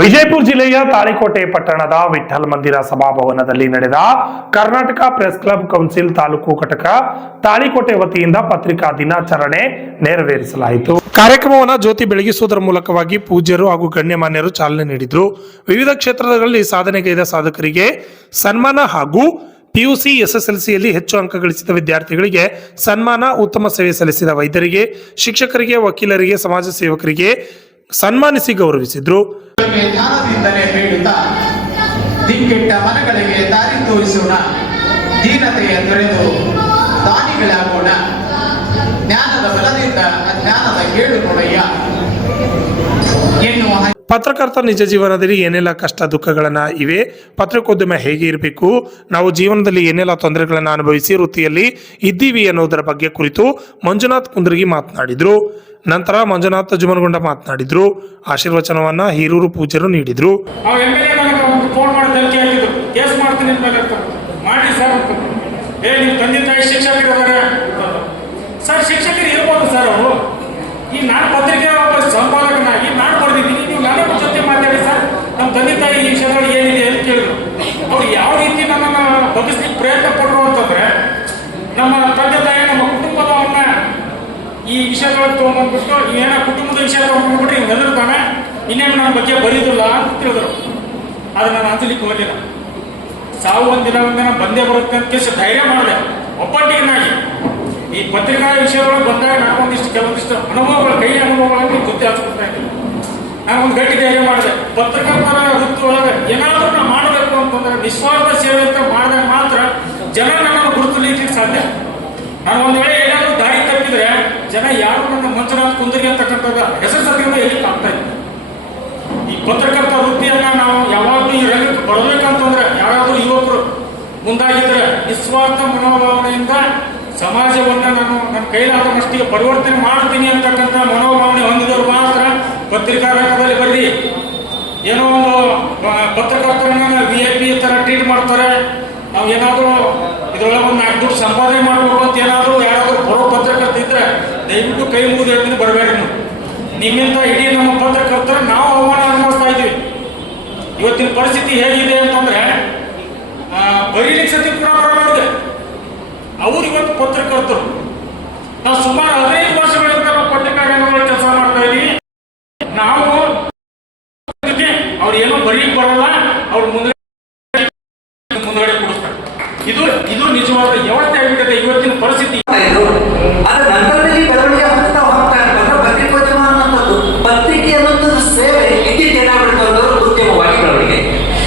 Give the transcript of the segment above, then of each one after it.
ವಿಜಯಪುರ ಜಿಲ್ಲೆಯ ತಾಳಿಕೋಟೆ ಪಟ್ಟಣದ ವಿಠ್ಠಲ್ ಮಂದಿರ ಸಭಾಭವನದಲ್ಲಿ ನಡೆದ Karnataka press club council taluk ಘಟಕ ತಾಳಿಕೋಟೆ ವತಿಯಿಂದ ಪತ್ರಿಕಾ ದಿನಾಚರಣೆ ನೆರವೇರಿಸಲಾಯಿತು. ಕಾರ್ಯಕ್ರಮವನ್ನು ಜ್ಯೋತಿ ಬೆಳಗಿಸುವುದರ ಮೂಲಕವಾಗಿ ಪೂಜ್ಯರು ಹಾಗೂ ಗಣ್ಯಮಾನ್ಯರು ಚಾಲನೆ ನೀಡಿದರು. ವಿವಿಧ ಕ್ಷೇತ್ರಗಳಲ್ಲಿ ಸಾಧನೆಗೈದ ಸಾಧಕರಿಗೆ ಸನ್ಮಾನ ಹಾಗೂ ಪಿಯುಸಿ ಎಸ್ಎಸ್ಎಲ್ಸಿಯಲ್ಲಿ ಹೆಚ್ಚು ಅಂಕ ಗಳಿಸಿದ ವಿದ್ಯಾರ್ಥಿಗಳಿಗೆ ಸನ್ಮಾನ, ಉತ್ತಮ ಸೇವೆ ಸಲ್ಲಿಸಿದ ವೈದ್ಯರಿಗೆ, ಶಿಕ್ಷಕರಿಗೆ, ವಕೀಲರಿಗೆ, ಸಮಾಜ ಸೇವಕರಿಗೆ ಸನ್ಮಾನಿಸಿ ಗೌರವಿಸಿದ್ರು. ಧ್ಯಾನದಿಂದಲೇ ಬೇಡುತ್ತಾ ದಿಕ್ಕೆಟ್ಟ ಮನಗಳಿಗೆ ದಾರಿ ತೋರಿಸೋಣ, ದೀನತೆಯ ತೊರೆದು ದಾನಿಗಳಾಗೋಣ, ಜ್ಞಾನದ ಬಲದಿಂದ ಅಜ್ಞಾನದ ಕೇಳು ನೋಡಯ್ಯ ಎನ್ನುವ ಪತ್ರಕರ್ತ ನಿಜ ಜೀವನದಲ್ಲಿ ಏನೆಲ್ಲ ಕಷ್ಟ ದುಃಖಗಳನ್ನ ಇವೆ, ಪತ್ರಿಕೋದ್ಯಮ ಹೇಗೆ ಇರಬೇಕು, ನಾವು ಜೀವನದಲ್ಲಿ ಏನೆಲ್ಲ ತೊಂದರೆಗಳನ್ನು ಅನುಭವಿಸಿ ವೃತ್ತಿಯಲ್ಲಿ ಇದ್ದೀವಿ ಅನ್ನೋದರ ಬಗ್ಗೆ ಕುರಿತು ಮಂಜುನಾಥ್ ಕುಂದ್ರಗಿ ಮಾತನಾಡಿದ್ರು. ನಂತರ ಮಂಜುನಾಥ್ ಜುಮನಗೊಂಡ ಮಾತನಾಡಿದ್ರು. ಆಶೀರ್ವಚನವನ್ನ ಹೀರೂರು ಪೂಜ್ಯರು ನೀಡಿದ್ರು. ಶಿಕ್ಷಕರು ಇರ್ಬೋದು ಸರ್, ಅವರು ಈಗ ನಾನು ಪತ್ರಿಕೆ ಸಂಪಾದಕನಾಗಿ ನಾನು ಬರ್ದಿದ್ದೀನಿ, ನೀವು ನನ್ನ ಜೊತೆ ಮಾತಾಡಿ ಸರ್, ನಮ್ಮ ತಂದೆ ತಾಯಿ ಈ ವಿಷಯದಲ್ಲಿ ಏನಿದೆ ಅಂತ ಕೇಳಿದ್ರು. ಅವ್ರು ಯಾವ ರೀತಿ ನನ್ನನ್ನು ಬಗ್ಗಿಸ್ಲಿಕ್ಕೆ ಪ್ರಯತ್ನ ಪಟ್ಟರು ಅಂತಂದ್ರೆ, ನಮ್ಮ ತಂದೆ ತಾಯಿ ನಮ್ಮ ಕುಟುಂಬದವನ್ನ ಈ ವಿಷಯಗಳು ತೊಗೊಂಡ್ಬಂದ್ಬಿಟ್ಟು ಏನೋ ಕುಟುಂಬದ ವಿಷಯ ತೊಗೊಂಡ್ಬಿಟ್ರೆ ಹಿಂಗೆ ಹೆದರ್ತಾನೆ, ಇನ್ನೇನು ನನ್ನ ಬಗ್ಗೆ ಬರೀದಿಲ್ಲ ಅಂತ ತಿಳಿದ್ರು. ಆದರೆ ನಾನು ಅನ್ಸಲಿಕ್ಕೆ ಹೋಗಲಿಲ್ಲ. ಸಾವು ಒಂದಿನ ಬಂದೇ ಬರುತ್ತೆ ಅಂತ ಕೇಳಿ ಧೈರ್ಯ ಮಾಡಿದೆ ಒಬ್ಬಟ್ಟಿಗೆ. ಈ ಪತ್ರಿಕಾ ವಿಷಯಗಳು ಬಂದಾಗ ನಾನೊಂದಿಷ್ಟು ಕೆಲವೊಂದಿಷ್ಟು ಅನುಭವಗಳ ಕೈ ಅನುಭವಗಳನ್ನು ಗೊತ್ತೇ ಹಾಕ್ಸ್ಕೊಳ್ತಾ ಇದ್ದೀನಿ. ನಾನು ಒಂದು ಗಟ್ಟಿ ಧೈರ್ಯ ಮಾಡಿದೆ. ಪತ್ರಕರ್ತರ ವೃತ್ತಿ ಒಳಗೆ ಏನಾದರೂ ನಾವು ಮಾಡಬೇಕು ಅಂತಂದ್ರೆ ನಿಸ್ವಾರ್ಥ ಸೇವೆ ಅಂತ ಮಾಡಿದಾಗ ಮಾತ್ರ ಜನ ನನ್ನನ್ನು ಗುರುತಿಸಲಿಕ್ಕೆ ಸಾಧ್ಯ. ನಾನು ಒಂದು ವೇಳೆ ಏನಾದರೂ ದಾರಿ ತಪ್ಪಿದ್ರೆ ಜನ ಯಾರು ನನ್ನ ಮಂಜುನಾಥ್ ಕುಂದರಿ ಅಂತಕ್ಕಂಥದ್ದು ಹೆಸರು ಸದ್ಯದಿಂದ ಎಲ್ಲಿ ಆಗ್ತಾ ಇದೆ. ಈ ಪತ್ರಕರ್ತ ವೃತ್ತಿಯನ್ನ ನಾವು ಯಾವಾಗಲೂ ಈ ರಂಗಕ್ಕೆ ಬರಬೇಕಂತಂದ್ರೆ ಯಾರಾದರೂ ಯುವಕರು ಮುಂದಾಗಿದ್ರೆ ನಿಸ್ವಾರ್ಥ ಮನೋಭಾವನೆಯಿಂದ ಸಮಾಜವನ್ನ ನಾನು ನನ್ನ ಕೈಲಾದ ಮಟ್ಟಿಗೆ ಪರಿವರ್ತನೆ ಮಾಡ್ತೀನಿ ಅಂತಕ್ಕಂಥ ಮನೋಭಾವನೆ ಹೊಂದಿದವರು ಮಾತ್ರ ಪತ್ರಿಕಾ ರಂಗದಲ್ಲಿ ಬರ್ರಿ. ಏನೋ ಒಂದು ಪತ್ರಕರ್ತರನ್ನ VIP ತರ ಟ್ರೀಟ್ ಮಾಡ್ತಾರೆ. ನಾವು ಏನಾದರೂ ಇದ್ರೊಳಗೆ ಒಂದು 4 ದುಡ್ಡು ಸಂಪಾದನೆ ಮಾಡಬೇಕು ಅಂತ ಏನಾದರೂ ಯಾರಾದರೂ ಬರೋ ಪತ್ರಕರ್ತ ಇದ್ರೆ ದಯವಿಟ್ಟು ಕೈ ಮುಗಿದು ಹೇಳ್ತೀನಿ, ಬರಬೇಡಿ. ನಿಮ್ಮಿಂದ ಇಡೀ ನಮ್ಮ ಪತ್ರಕರ್ತರು ನಾವು ಅವಮಾನ ಅನುಭವಿಸ್ತಾ ಇದ್ದೀವಿ. ಇವತ್ತಿನ ಪರಿಸ್ಥಿತಿ ಹೇಗಿದೆ ಅಂತಂದ್ರೆ ಬರೀಲಿಕ್ಕೆ ಸತಿ ಕೂಡ ಬರಲಾಗಿದೆ. ಅವ್ರು ಇವತ್ತು ಪತ್ರಕರ್ತರು. ನಾವು ಸುಮಾರು 15 ವರ್ಷಗಳಿಂದ ನಾವು ಪತ್ರಿಕಾ ರಂಗದಲ್ಲಿ ಕೆಲಸ ಮಾಡ್ತಾ ಇದೀವಿ. ನಾವು ಅವ್ರು ಏನೋ ಬರೀ ಬರಲ್ಲ, ಅವ್ರು ಮುಂದಗಡೆ ಕೊಡಿಸ್ತಾರೆ. ಇದು ನಿಜವಾದ ಯಾವತ್ತೇ ಆಗಿಬಿಟ್ಟಿದೆ ಇವತ್ತಿನ ಪರಿಸ್ಥಿತಿ. ಪತ್ರಿಕೆ ಅನ್ನೋದು ಸೇವೆ ಇದ್ದಿದ್ದು ಏನಾಗ್ಬಿಡ್ತದೆ ಉದ್ಯಮವಾಗಿ ಬೆಳವಣಿಗೆ.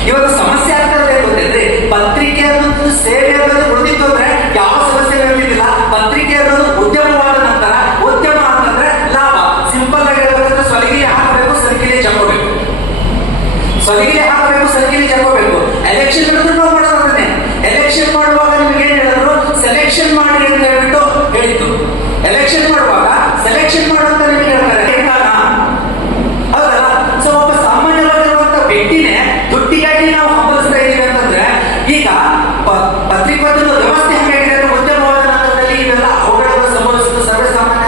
ಇವಾಗ ಸಮಸ್ಯೆ ಆಗ್ತದೆ ಅಂತಂದ್ರೆ ಪತ್ರಿಕೆ ಅನ್ನೋದು ಸೇವೆ ಅನ್ನೋದು ಉಳಿದಿತ್ತು ಅಂದ್ರೆ ಯಾವ ಸಮಸ್ಯೆ ಇರಲಿಲ್ಲ. ಪತ್ರಿಕೆ ಅನ್ನೋದು ಉದ್ಯಮವಾದ ನಂತರ ಉದ್ಯಮ ಅಂತಂದ್ರೆ ಲಾಭ. ಸಿಂಪಲ್ ಆಗಿ ಹೇಳ್ಬೇಕಂದ್ರೆ ಸಲಿಗೆ ಹಾಕಬೇಕು, ಸಲಿಗೆ ಜಂಬಬೇಕು, ಸಲಿಗೆ ಹಾಕಬೇಕು, ಸಲಿಗೆ ಜಂಬಬೇಕು. ಎಲೆಕ್ಷನ್ ಹಿಡಿದ್ರು ನಾವು ಮಾಡೋದನ್ನೇ. ಎಲೆಕ್ಷನ್ ಮಾಡುವಾಗ ನಿಮ್ಗೆ ಏನ್ ಹೇಳಿದ್ರು, ಸೆಲೆಕ್ಷನ್ ಮಾಡಿ ಅಂತ ಹೇಳ್ಬಿಟ್ಟು ಹೇಳಿತ್ತು. ಎಲೆಕ್ಷನ್ ಮಾಡುವಾಗ ಸೆಲೆಕ್ಷನ್ ಮಾಡುವಂತ ನಿಮ್ಗೆ ಹೇಳ್ತಾರೆ, ಹೌದಲ್ಲ? ಸೊ ಒಬ್ಬ ಸಾಮಾನ್ಯವಾಗಿರುವಂತ ವ್ಯಕ್ತಿನೇ ದುಡ್ಡಿಗಾಗಿ ನಾವು ಹಂಬಲಿಸ್ತಾ ಇದೀವಿ ಅಂತಂದ್ರೆ ಈಗ ಪತ್ರಿಕೋದ್ಯಮದ ವ್ಯವಸ್ಥೆ ಹೇಗಿದೆ ಅಂದ್ರೆ ಉದ್ಯಮವಾದ ನಂತರದಲ್ಲಿ ಇವೆಲ್ಲ ಅವುಗಳನ್ನು ಸಂಭವಿಸುವುದು ಸರ್ವೇ ಸಾಮಾನ್ಯ.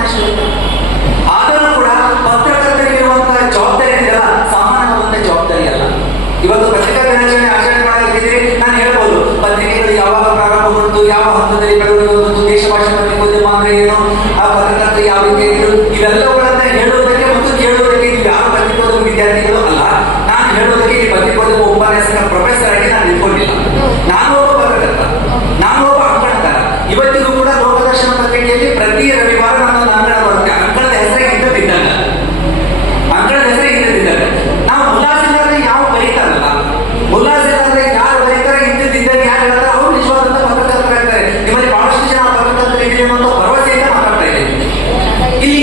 ಆದರೂ ಕೂಡ ಪತ್ರಕರ್ತರಿಗಿರುವಂತಹ ಜವಾಬ್ದಾರಿ ಇದೆಯಲ್ಲ, ಸಾಮಾನ್ಯವಾದಂತ ಜವಾಬ್ದಾರಿ ಅಲ್ಲ. ಇವತ್ತು ಪತ್ರಿಕಾ ದಿನಾಚರಣೆ ಆಚರಣೆ ಮಾಡಲಿಕ್ಕಿದ್ರೆ ನಾನು ಹೇಳ್ಬೋದು ಪತ್ರಿಕೆಗಳು ಯಾವಾಗ ಪ್ರಾರಂಭಗೊಂಡು, ಯಾವ ಹಂತದಲ್ಲಿ ಬೆಳವಣಿಗೆ ಹೊಂದಿದ್ದು, ದೇಶ ಭಾಷೆ ಪತ್ರಿಕೋದ್ಯಮ ಅಂದ್ರೆ ಏನು, ಆ ಪತ್ರಕರ್ತರು ಯಾವ ರೀತಿ ಇದ್ರು, ಇವೆಲ್ಲವುಗಳನ್ನ ಹೇಳುವುದಕ್ಕೆ ಮತ್ತು ಕೇಳುವುದಕ್ಕೆ ನೀವು ಯಾರು ಪತ್ರಿಕೋದ್ಯಮ ವಿದ್ಯಾರ್ಥಿಗಳು ಅಲ್ಲ. ನಾನು ಹೇಳುವುದಕ್ಕೆ ಈ ಪತ್ರಿಕೋದ್ಯಮ ಉಪನ್ಯಾಸಕ ಪ್ರೊಫೆಸರ್ ಆಗಿ ನಾನು ನಿಂತ್ಕೊಂಡಿಲ್ಲ. ನಾನು ಒಬ್ಬ ಪತ್ರಕರ್ತ, ನಾನು ಒಬ್ಬ ಅಂಕಣಕಾರ. ಇವತ್ತಿಗೂ ಕೂಡ ಲೋಕದರ್ಶನ ಪತ್ರಿಕೆಯಲ್ಲಿ ಪ್ರತಿ ರವಿವಾರ ನಾನು ಅಂಕಣ ಬರುತ್ತೆ. ಅಂಕಣದ ಹೆಸರೇ ಇದ್ದದಿದ್ದಾಗ, ಅಂಕಣದ ಹೆಸರೇ ಇದ್ದದಿದ್ದಾಗ ನಾವು ಉಲ್ಲಾಸಿಲ್ಲದ್ರೆ ಯಾವ ಬರೀತಾರಲ್ಲ, ಉಲ್ಲಾಸಿಲ್ಲದ್ರೆ ಯಾರು ಬರೀತಾರೆ, ಇದ್ದದಿದ್ದಾಗ ಯಾರು ಹೇಳ್ತಾರೆ ಅವ್ರು ನಿಜವಾದಂತ ಪತ್ರಕರ್ತರಾಗ್ತಾರೆ. ನಿಮ್ಮಲ್ಲಿ ಬಹಳಷ್ಟು ಜನ ಪತ್ರಕರ್ತರು ಇದೆ ಅನ್ನೋ ಭರವಸೆಯಿಂದ ಮಾತಾಡ್ತಾ ಇದ್ದೀವಿ. ಇಲ್ಲಿ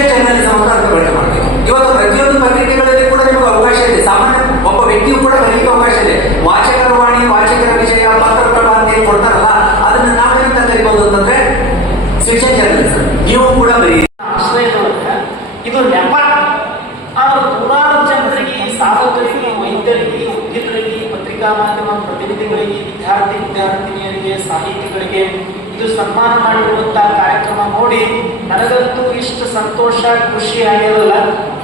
ಸಿಟಿಜನ್ ಜರ್ನಲಿಸಂ ಅಂತ ಅರ್ಥಗಳನ್ನ ಮಾಡ್ತೀವಿ. ಇವತ್ತು ಪ್ರತಿಯೊಂದು ಪತ್ರಿಕೆಗಳಲ್ಲಿ ಕೂಡ ನಿಮಗೆ ಅವಕಾಶ ಇದೆ. ಸಾಮಾನ್ಯ ಒಬ್ಬ ವ್ಯಕ್ತಿಯು ಕೂಡ ಬರೀಲಿಕ್ಕೆ ಅವಕಾಶ ಇದೆ. ವಾಚಕರ ವಾಣಿ, ವಾಚಕರ ವಿಷಯ, ಪತ್ರಪ್ರಭ ಅಂತ ಏನ್ ಕೊಡ್ತಾರಲ್ಲ, ಅದನ್ನ ನಾವೇನಂತ ಕರಿಬಹುದು ಅಂತಂದ್ರೆ ಸಿಟಿಜನ್ ಜರ್ನಲಿಸಂ. ನೀವು ಕೂಡ ಬರೀ ಆಶ್ರಯದೊಳಗೆ ಇದು ನೆಪ. ಆದ್ರೆ ನೂರಾರು ಜನರಿಗೆ, ಸಾಧಕರಿಗೆ, ವೈದ್ಯರಿಗೆ, ವಕೀಲರಿಗೆ, ಪತ್ರಿಕಾ ಮಾಧ್ಯಮ ಪ್ರತಿನಿಧಿಗಳಿಗೆ, ವಿದ್ಯಾರ್ಥಿನಿಯರಿಗೆ, ಸಾಹಿತಿಗಳಿಗೆ ಇದು ಸನ್ಮಾನ ಮಾಡಿರುವಂತಹ ಕಾರ್ಯಕ್ರಮ ನೋಡಿ ನನಗಂತೂ ಇಷ್ಟು ಸಂತೋಷ, ಖುಷಿ ಆಗಿರಲ್ಲ.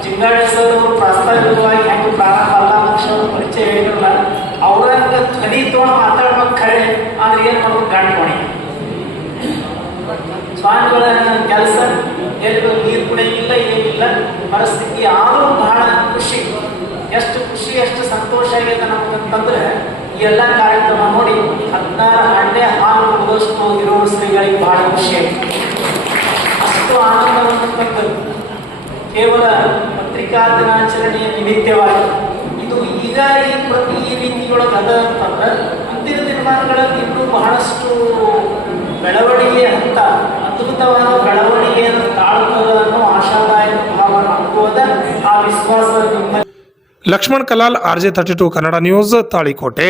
ಜಿಂಗಾಡಿ ಸರ್ ಅವರು ಪ್ರಾಸ್ತಾವಿಕವಾಗಿ ಹೆಂಗೆ ಪ್ರಾರಂಭ ಲಕ್ಷ ಪರಿಚಯ ಹೇಳಿರಲ್ಲ, ಅವ್ರಂಗ ಧ್ವನಿ ತೊಗೊಂಡು ಮಾತಾಡ್ಬೇಕು ಖರೆ, ಆದ್ರೆ ಏನ್ ಮಾಡೋದು ಗಾಂಡ್ಕೋಣಿ ಸ್ವಾಮಿಗಳ ಕೆಲಸ ಎಲ್ಲೂ ನೀರು ಕುಡಿಯಿಲ್ಲ, ಏನಿಲ್ಲ ಪರಿಸ್ಥಿತಿ. ಆದರೂ ಬಹಳ ಖುಷಿ, ಎಷ್ಟು ಖುಷಿ, ಎಷ್ಟು ಸಂತೋಷ ಆಗಿದೆ ನಮಗಂತಂದ್ರೆ ಈ ಎಲ್ಲ ಕಾರ್ಯಕ್ರಮ ನೋಡಿ 16 ಹಣ್ಣೆ ಹಾಲು ಕುಡಿದಷ್ಟು ಇರೋ ಶ್ರೀಗಳಿಗೆ ಬಹಳ ಖುಷಿ ಆಗಿದೆ. ಅಷ್ಟು ಆನಂದವನ್ನು ತಂದು ಕೇವಲ ಪತ್ರಿಕಾ ದಿನಾಚರಣೆಯ ನಿಮಿತ್ತವಾಗಿ ಇದು ಈಗ ಈ ರೀತಿಯೊಳಗೆ ಅದ ಅಂತಂದ್ರೆ ಮುಂದಿನ ದಿನಮಾನಗಳಲ್ಲಿ ಇನ್ನೂ ಬಹಳಷ್ಟು ಬೆಳವಣಿಗೆ ಹಂತ, ಅದ್ಭುತವಾದ ಬೆಳವಣಿಗೆಯನ್ನು ತಾಳ್ತದ ಅನ್ನೋ ಆಶಾದಾಯಕ ಭಾವ ನಮಗೋದ. ಆ ವಿಶ್ವಾಸ ನಿಮ್ಮ ಲಕ್ಷ್ಮಣ್ ಕಲಾಲ್, RJ32 ಕನ್ನಡ ನ್ಯೂಸ್, ತಾಳಿಕೋಟೆ.